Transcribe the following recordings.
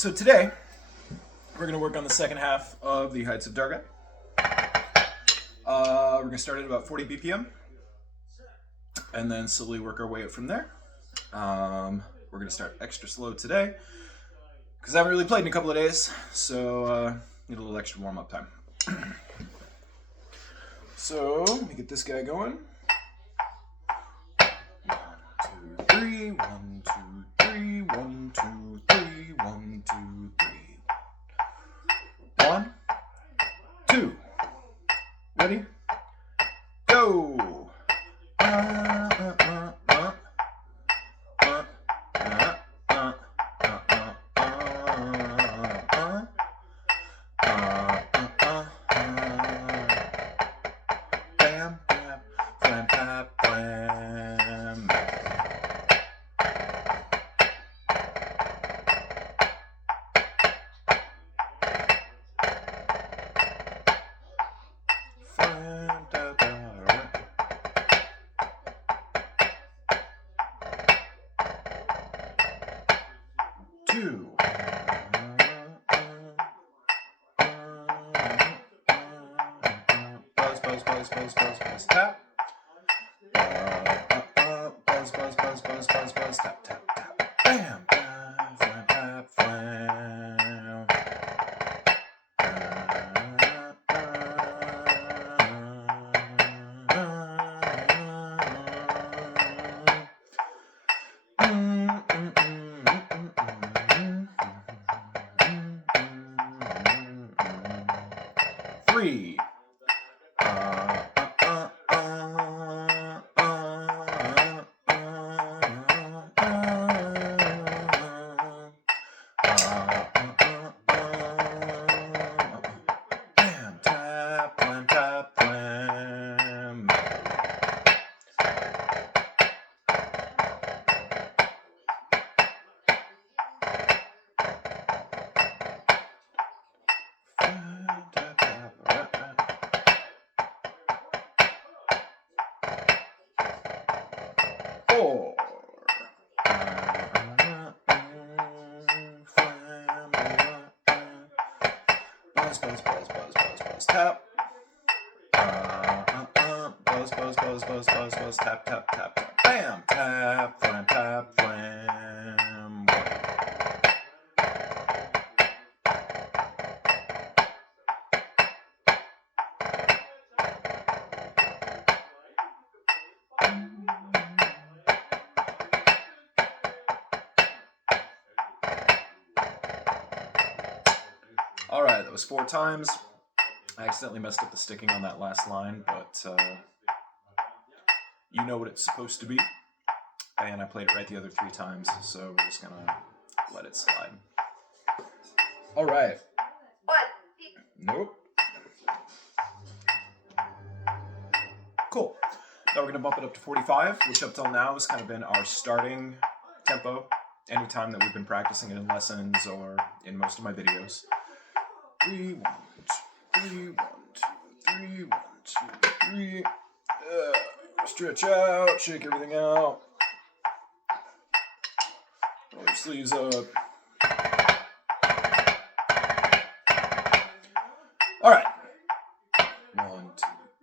So today, we're going to work on the second half of the Heights of Dargai. We're going to start at about 40 BPM, and then slowly work our way up from there. We're going to start extra slow today, because I haven't really played in a couple of days, so need a little extra warm-up time. So, let me get this guy going. 1, 2, 3, 1, 2, 3, 1, 2, 3, 1, 2, 3. 1, 2. Ready? Go! Bam, bam, blam, bam, blam. 2. Buzz, buzz, buzz, buzz, buzz, buzz, tap. Buzz, buzz, buzz, buzz, buzz, buzz, tap, tap, tap. Bam, bam, flam, tap, flam. 3. 4. Buzz, buzz, buzz, buzz, buzz, buzz, tap. Buzz, buzz, buzz, buzz, buzz, buzz, tap, tap, tap, tap. Bam, tap, flam, tap, flam. Alright, that was 4 times. I accidentally messed up the sticking on that last line, but you know what it's supposed to be. And I played it right the other 3 times, so we're just gonna let it slide. Alright. What? Nope. Cool. Now we're gonna bump it up to 45, which up till now has kind of been our starting tempo. Anytime that we've been practicing it in lessons or in most of my videos. 3, 1, 2, 3, 1, 2, 3, 1, 2, 3. Stretch out, shake everything out. Roll your sleeves up. All right. 1,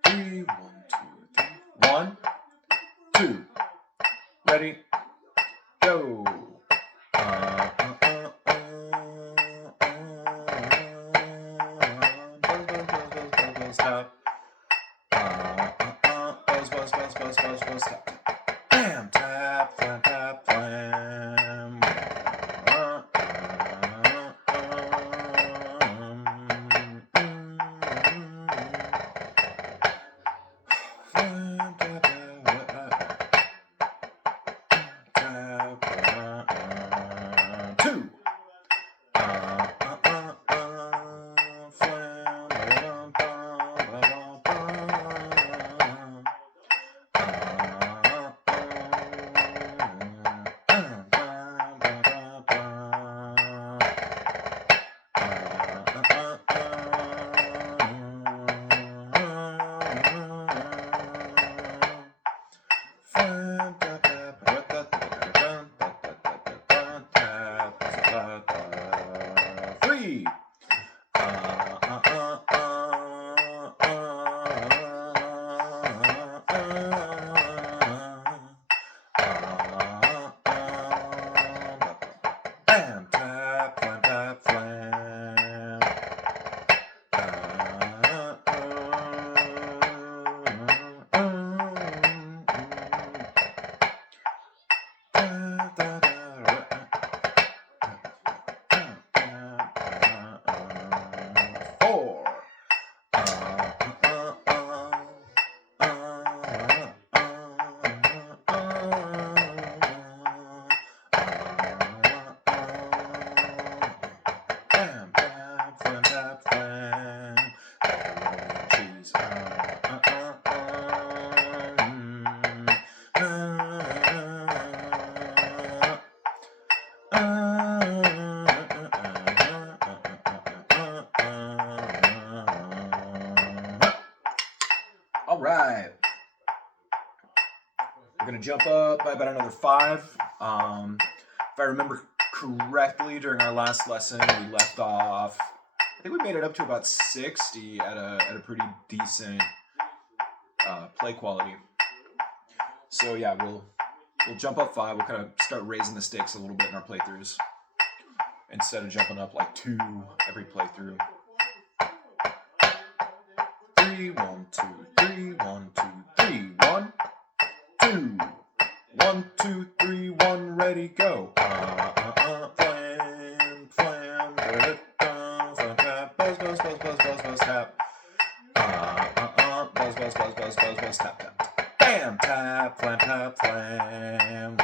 2, 3, 1, 2, 3. 1, 2. Ready? Go. Stop. Buzz, buzz, buzz, buzz, buzz, buzz, tap. Bam, tap, flam, tap, flam. Two. right. We're going to jump up by about another 5. If I remember correctly, during our last lesson, we left off, I think we made it up to about 60 at a pretty decent play quality. So yeah, we'll jump up 5. We'll kind of start raising the stakes a little bit in our playthroughs instead of jumping up like 2 every playthrough. 3, 1, 2, 3, 1, 2, 3, 1, 2, 1, 2, 3, 1, ready, go. Flam, flam, flam, tap, buzz, buzz, buzz, buzz, buzz, buzz, tap. Buzz, buzz, buzz, buzz, buzz, buzz, tap, tap. Bam, tap, flam, tap, flam.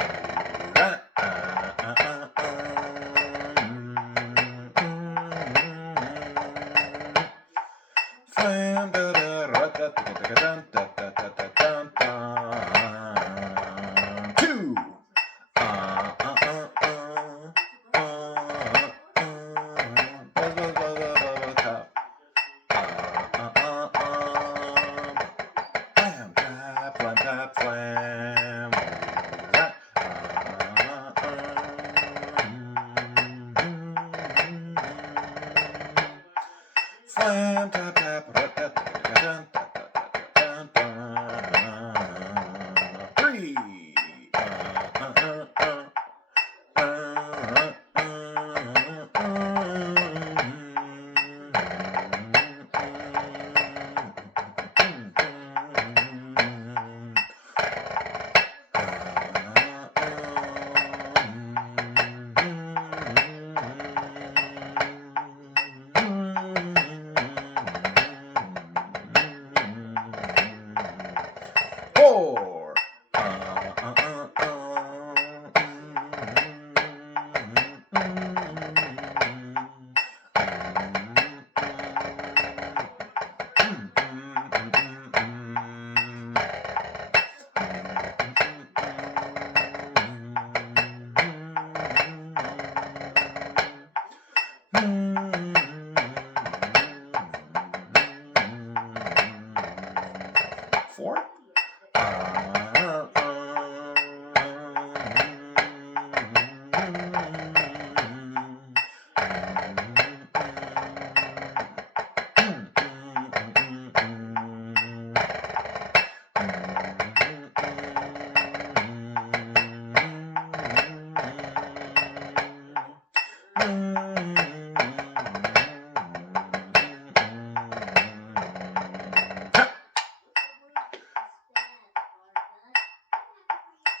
Flam, da da da da da da da da da da da da. 2. Buzz, buzz, buzz, buzz, buzz, tap. Flam, tap, flam, tap, flam. Flam, tap, tap, da-da-da-da-da-da-da-da-da-da. 3.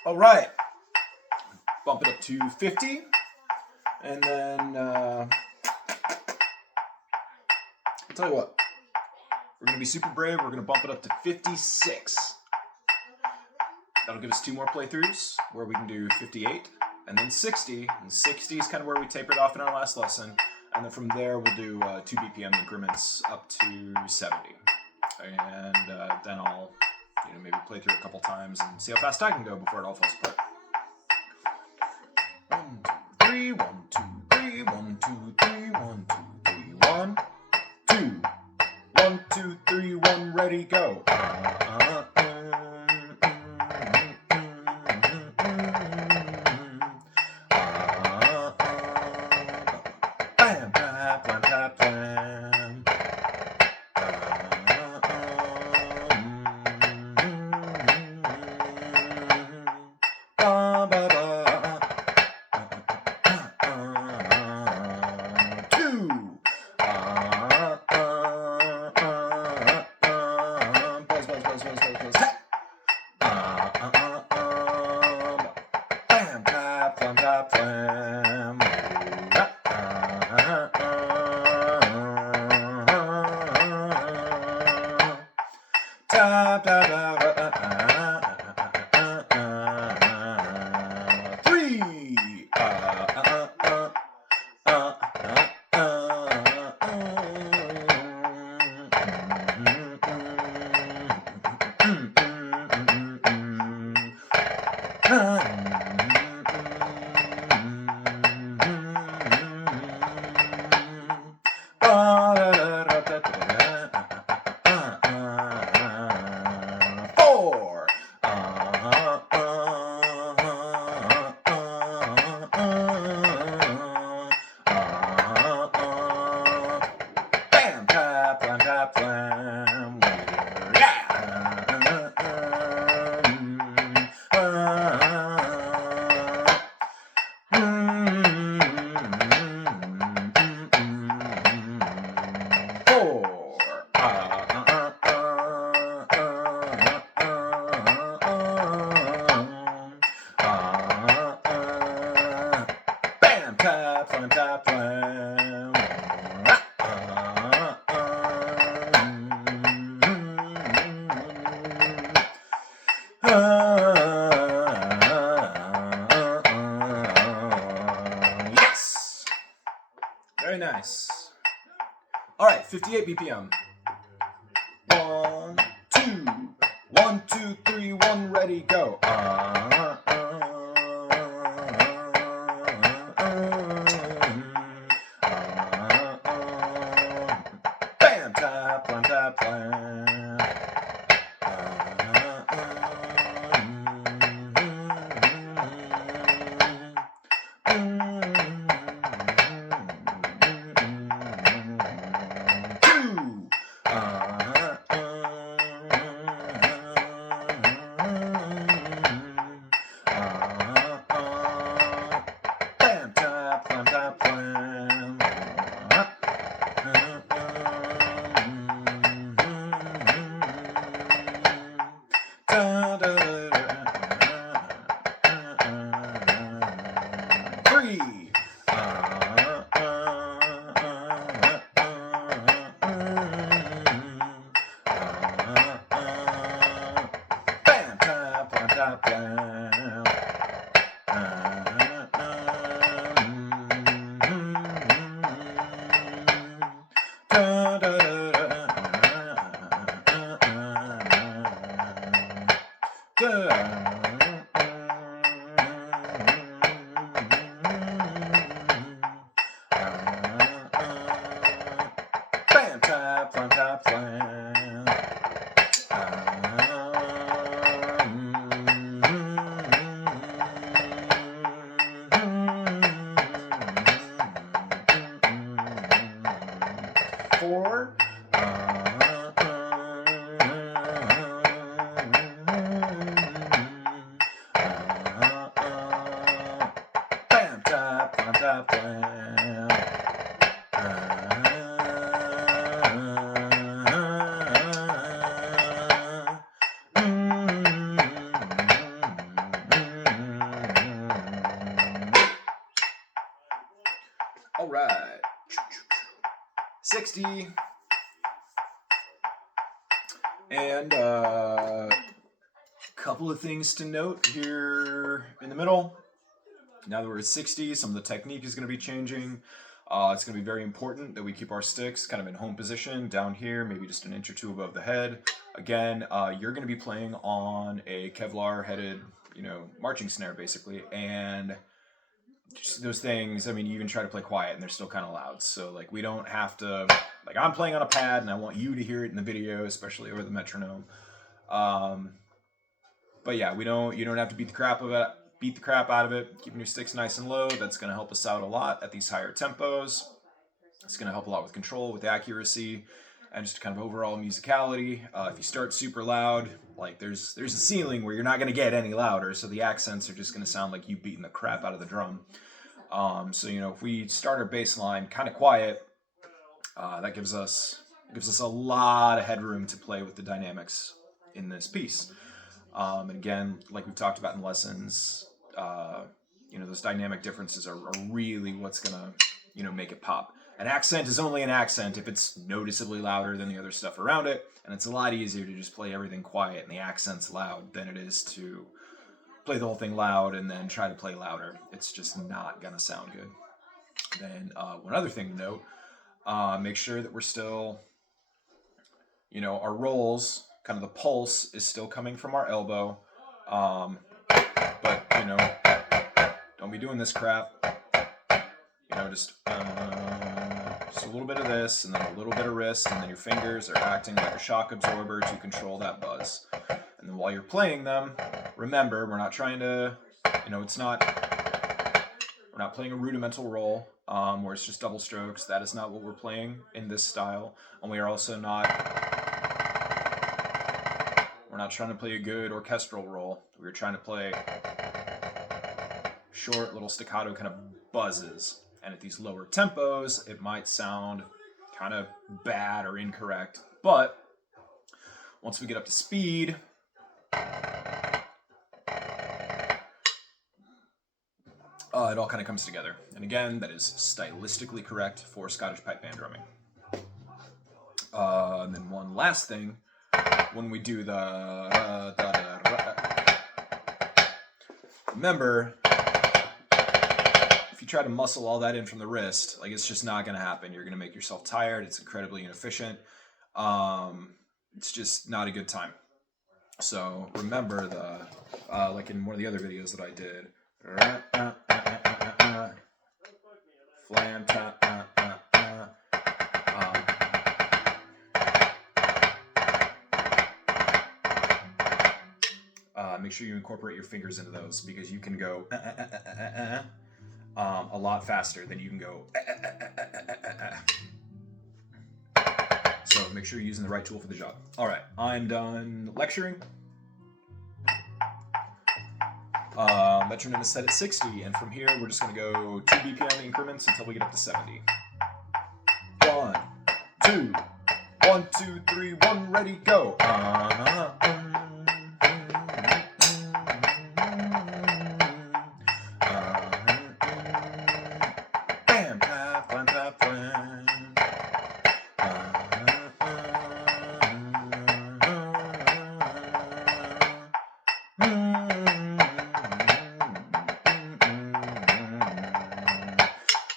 All right, bump it up to 50, and then I'll tell you what, we're going to be super brave. We're going to bump it up to 56. That'll give us 2 more playthroughs where we can do 58 and then 60. And 60 is kind of where we tapered off in our last lesson. And then from there, we'll do 2 BPM increments up to 70. And then I'll maybe play through it a couple times and see how fast I can go before it all falls apart. 1, 2, 3, 1, 2, 3, 1, 2, 3, 1, 2, 3, 1, 2, 1, 2, 3, 1, ready, go. Bam, tap, blam, tap, blam. Ba, ba, ba. 2. Buzz, buzz, buzz, buzz, buzz, buzz, tap. Bam, tap, flam, tap, flam. Tap, tap, tap, 3. 58 BPM. 1, 2, 1, 2, 3, 1, ready, go. Bam, tap, blam, tap, blam. 3. Bam, tap, blam, tap, blam. 4. Bam, tap, bam, tap, bam. All right. 60. And a couple of things to note here in the middle. Now that we're at 60, some of the technique is going to be changing. It's going to be very important that we keep our sticks kind of in home position down here, maybe just an inch or two above the head. Again, you're going to be playing on a Kevlar-headed, marching snare basically, and just those things, I mean, you even try to play quiet and they're still kind of loud. So like we don't have to, like I'm playing on a pad and I want you to hear it in the video, especially over the metronome. But yeah, you don't have to beat the crap out of it. Keeping your sticks nice and low, that's going to help us out a lot at these higher tempos. It's going to help a lot with control, with accuracy, and just kind of overall musicality. If you start super loud, like there's a ceiling where you're not going to get any louder, so the accents are just going to sound like you beating the crap out of the drum. So if we start our bass line kind of quiet, that gives us a lot of headroom to play with the dynamics in this piece. And again, like we've talked about in lessons, those dynamic differences are really what's gonna, make it pop. An accent is only an accent if it's noticeably louder than the other stuff around it, and it's a lot easier to just play everything quiet and the accent's loud than it is to play the whole thing loud and then try to play louder. It's just not gonna sound good. Then one other thing to note, make sure that we're still, our rolls, kind of the pulse is still coming from our elbow, but don't be doing this crap. Just a little bit of this and then a little bit of wrist, and then your fingers are acting like a shock absorber to control that buzz. And then while you're playing them, remember, we're not trying to, we're not playing a rudimental roll where it's just double strokes. That is not what we're playing in this style. And we are also not trying to play a good orchestral roll. We're trying to play short little staccato kind of buzzes. And at these lower tempos, it might sound kind of bad or incorrect. But once we get up to speed, it all kind of comes together. And again, that is stylistically correct for Scottish pipe band drumming. And then one last thing, when we do remember, if you try to muscle all that in from the wrist, like it's just not going to happen. You're going to make yourself tired. It's incredibly inefficient. It's just not a good time. So remember like in one of the other videos that I did, flam tap. Make sure you incorporate your fingers into those because you can go a lot faster than you can go. So make sure you're using the right tool for the job. All right, I'm done lecturing. Metronome is set at 60, and from here we're just going to go 2 BPM increments until we get up to 70. 1, 2, 1, 2, 3, 1, ready, go. Bam, tap, blam, tap, blam.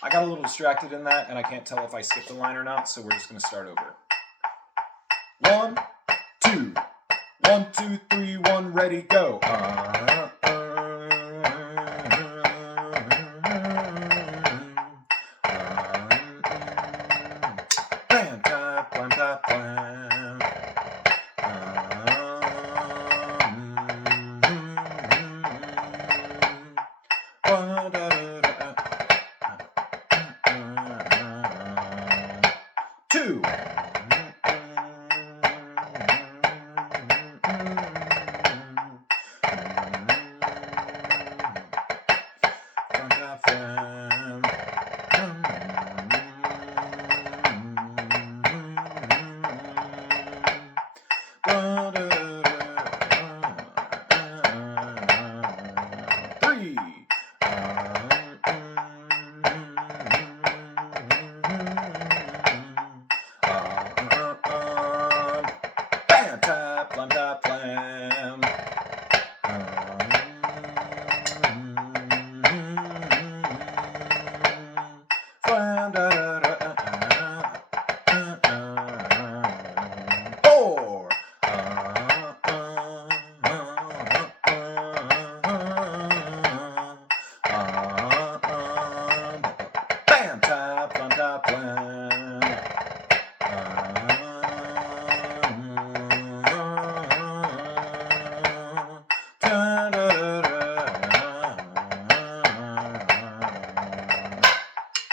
I got a little distracted in that, and I can't tell if I skipped a line or not, so we're just going to start over. 1, 2, 1, 2, 3, 1, ready, go. Bam, tap, blam, tap, blam. 2.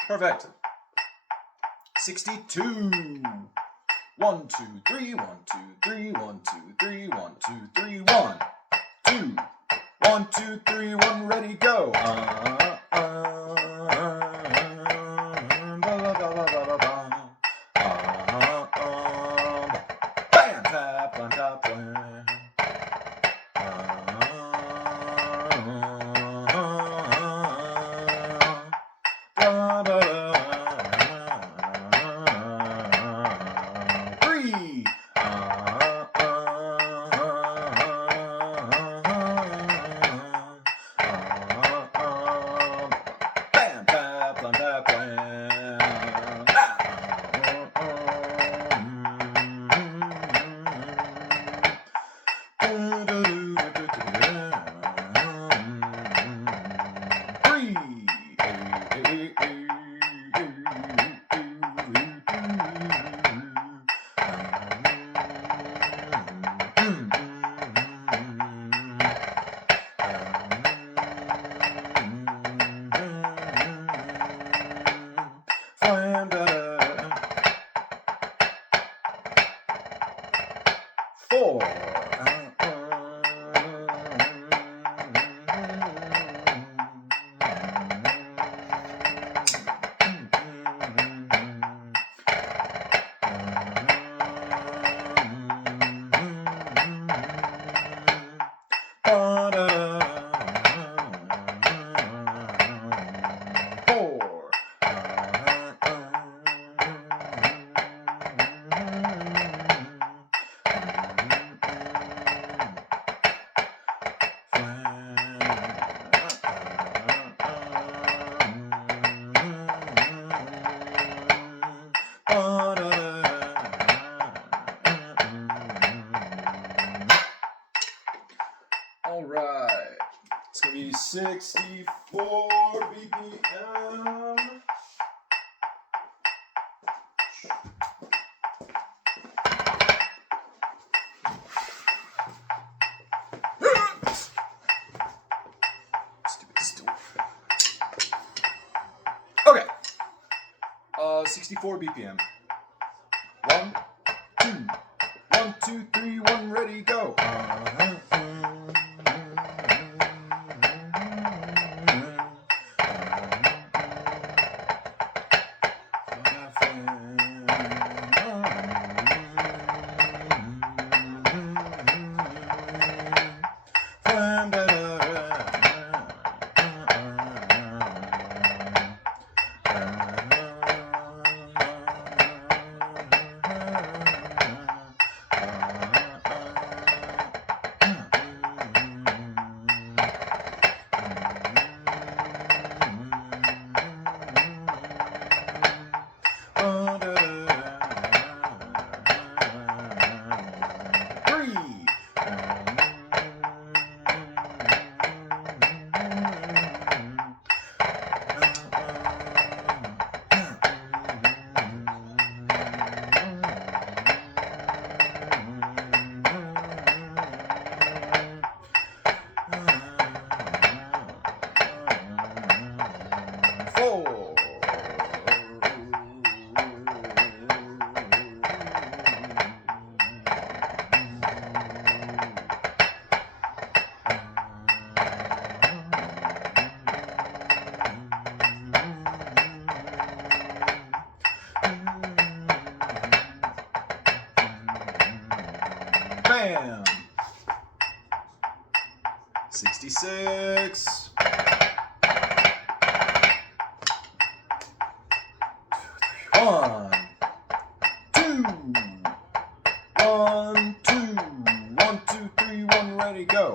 Perfect. 62. 1, 2, 3, 1, 2, 3, 1, 2, 3, 1, 2, 3, 1, 2, 1, 2, 3, 1, ready, go. Bam, tap, blam, tap, blam. 64 BPM. Stupid stool. Okay. 64 BPM. 1, 2, 1, 2, 3, 1, ready, go. Bam! 66. 1, 2, 1, 2, 1, 2, 3, 1, ready, go.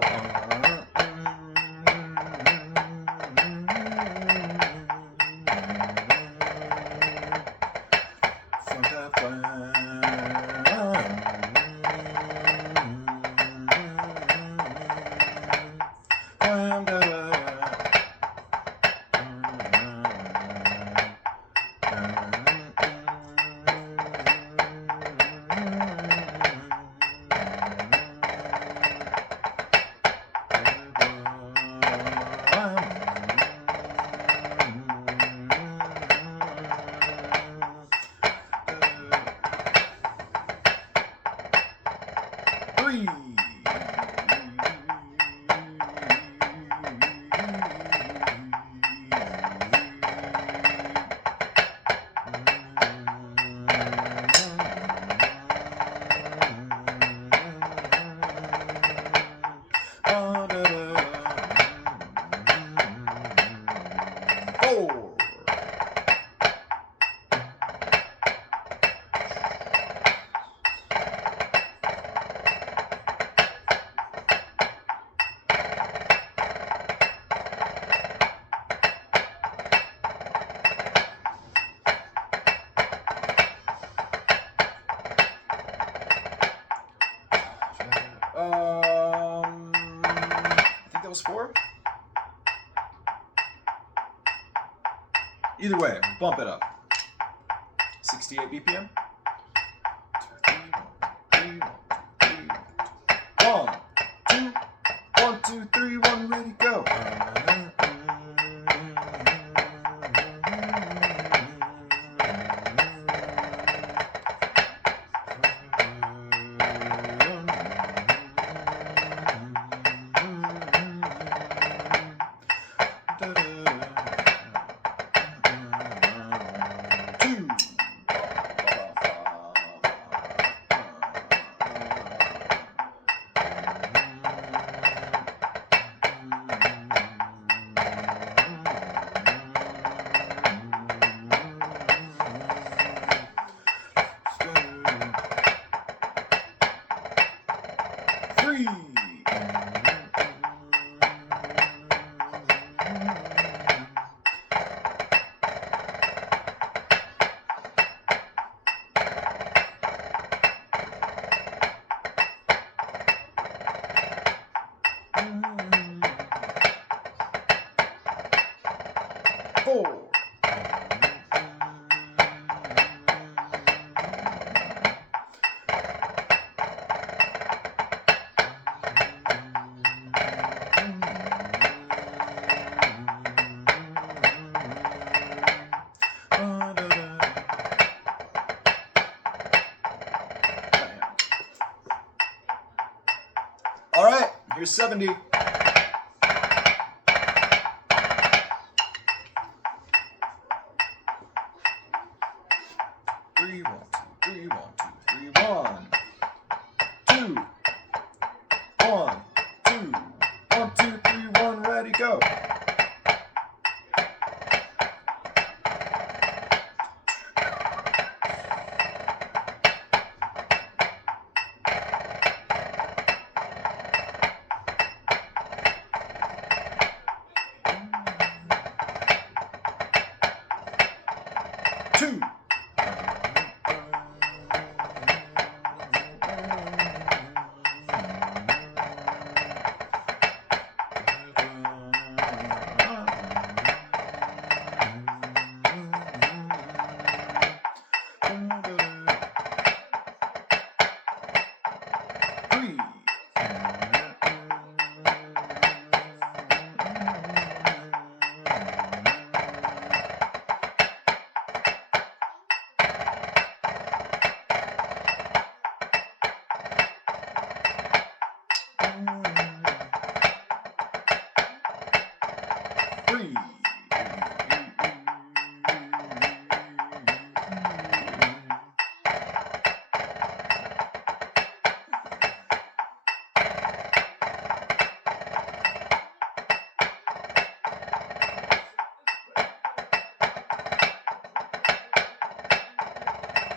I think that was 4. Either way, bump it up. 68 BPM. 1, 2, 1, 2, 3, 1, ready, go. All right, here's 70. 3, 1, 2, 3, 1, 2, 3, 1, 2, 1, 2, 1, 2, 3, 1, ready, go. Two. Three.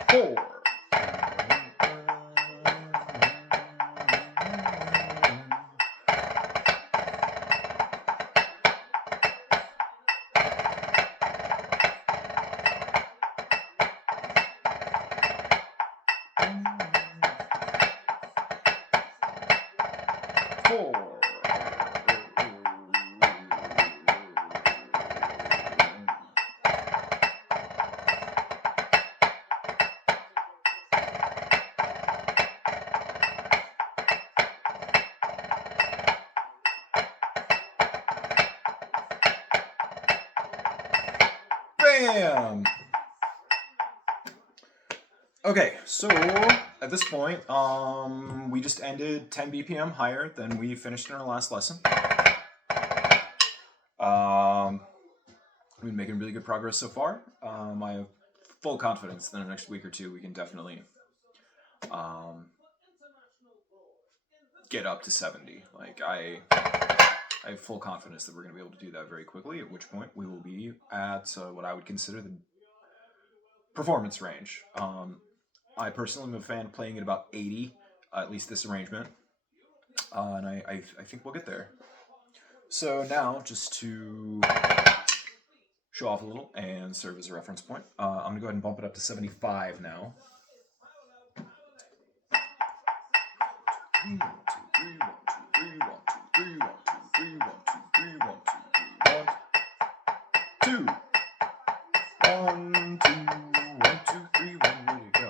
Four. Four. Bam! Okay, so at this point, we just ended 10 BPM higher than we finished in our last lesson. We've been making really good progress so far. I have full confidence that in the next week or two we can definitely get up to 70. Like I have full confidence that we're going to be able to do that very quickly, at which point we will be at what I would consider the performance range. I personally am a fan of playing at about 80, at least this arrangement, and I think we'll get there. So now, just to show off a little and serve as a reference point, I'm going to go ahead and bump it up to 75 now. 1, 2, 3, 1, 2, 3, 1, 2, 3, 1, 2, 3, 1, 2, 3, 1, 2, 3, 1, 2. 1, 2, 1, 2, 3, 1, ready to go.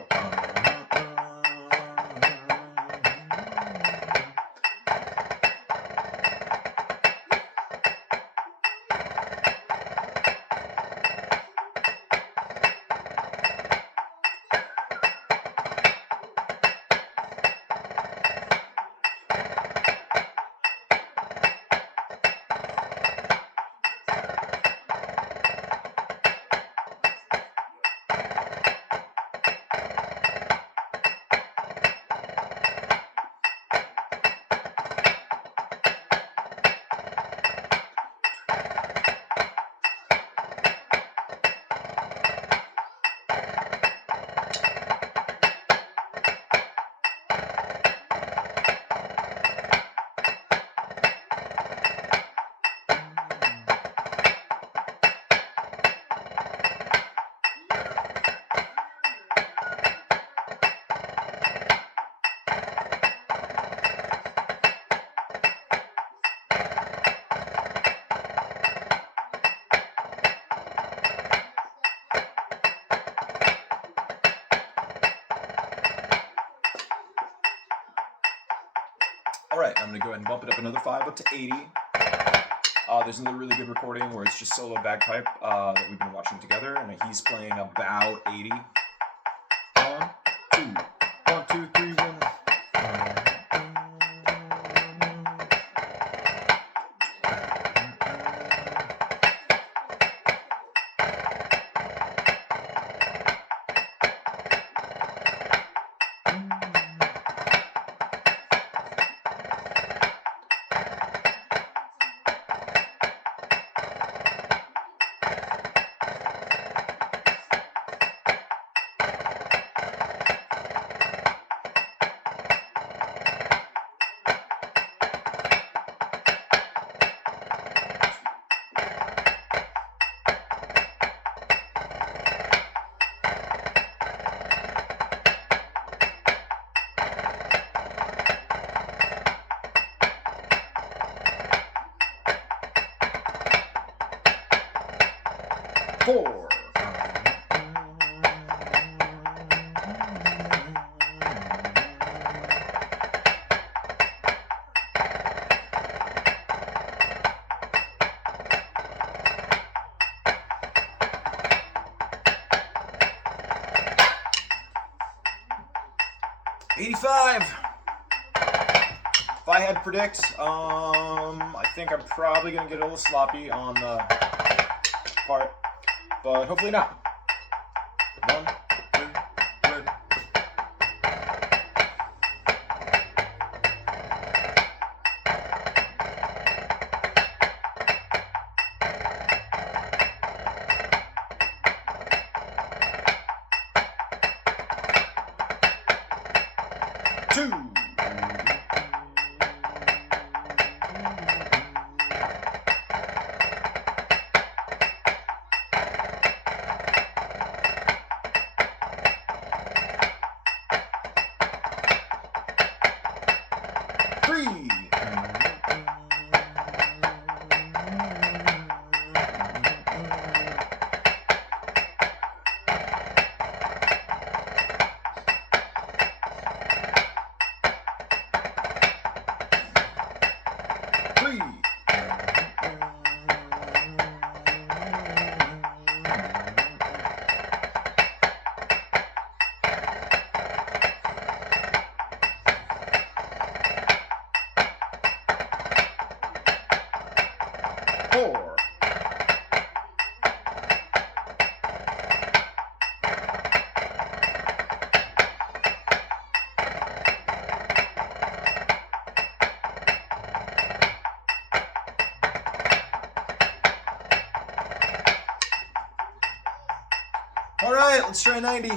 Alright, I'm going to go ahead and bump it up another 5 up to 80. There's another really good recording where it's just solo bagpipe that we've been watching together, and he's playing about 80. 1, 2, 1, 2, 3, 1. 4. 85. If I had to predict, I think I'm probably going to get a little sloppy on the part, but hopefully not. 1, 2, 3. Two. 3. 3. 4. 'All right, let's try 90.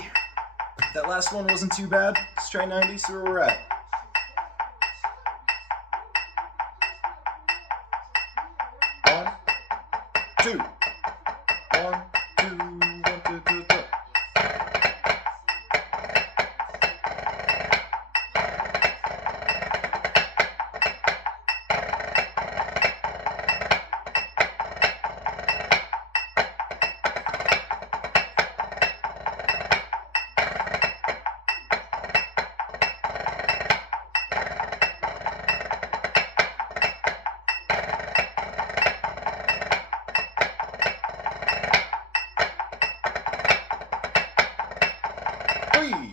That last one wasn't too bad. Let's try 90, see where we're at. 1, 2. 1, 2, 1, 2, 2, 3. 3.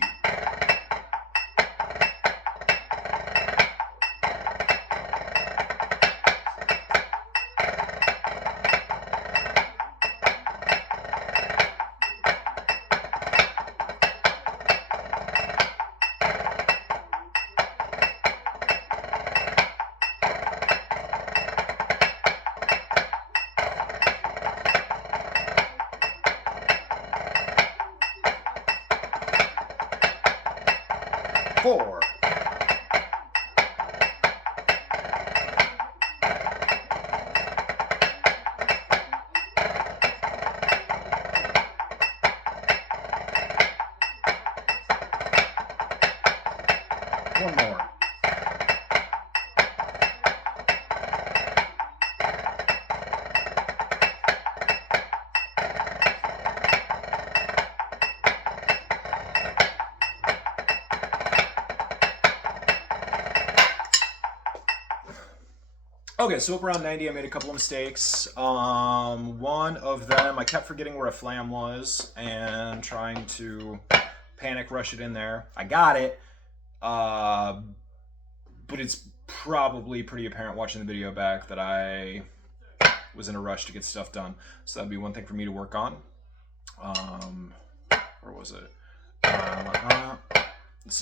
4. 1 more. Okay, so up around 90, I made a couple of mistakes. One of them, I kept forgetting where a flam was and trying to panic rush it in there. I got it, but it's probably pretty apparent watching the video back that I was in a rush to get stuff done. So that'd be one thing for me to work on. Where was it?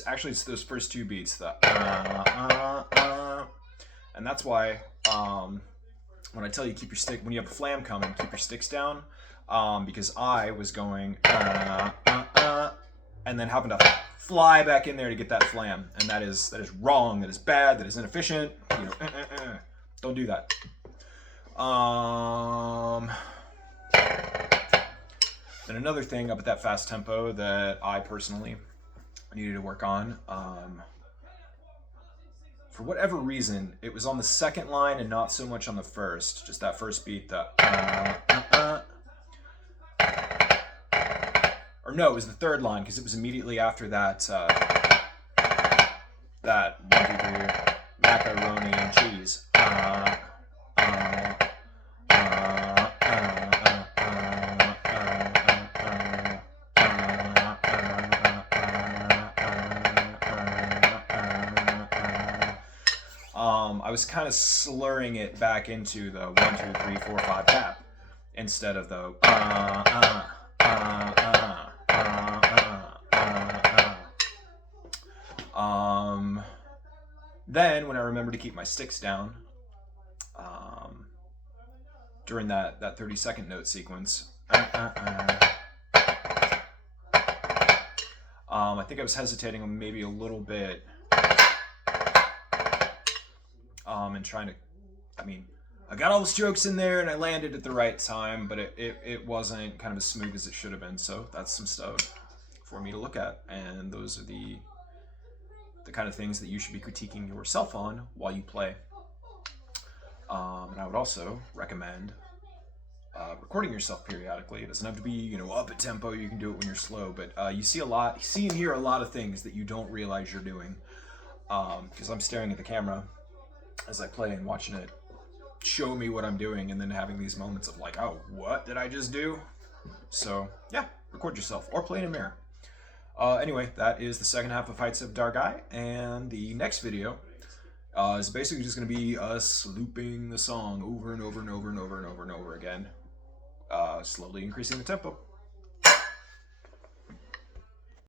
Actually, it's those first two beats. And that's why when I tell you keep your stick, when you have a flam coming, keep your sticks down, because I was going and then having to fly back in there to get that flam, and that is wrong, that is bad, that is inefficient. You know, don't do that. Then another thing up at that fast tempo that I personally needed to work on. For whatever reason, it was on the second line and not so much on the first. Just that first beat, or no, it was the third line because it was immediately after that. That 1, 2, 3, macaroni and cheese. I was kind of slurring it back into the 1, 2, 3, 4, 5 tap instead of the Then when I remembered to keep my sticks down during that 30-second note sequence, I think I was hesitating maybe a little bit and trying to, I got all the strokes in there and I landed at the right time, but it wasn't kind of as smooth as it should have been. So that's some stuff for me to look at, and those are the kind of things that you should be critiquing yourself on while you play. And I would also recommend recording yourself periodically. It doesn't have to be, up at tempo. You can do it when you're slow, but you see and hear a lot of things that you don't realize you're doing. Because I'm staring at the camera as I play and watching it show me what I'm doing, and then having these moments of like, oh, what did I just do? So yeah, record yourself or play in a mirror. Anyway, that is the second half of Heights of Dargai, and the next video is basically just going to be us looping the song over and over and over and over and over and over again, slowly increasing the tempo.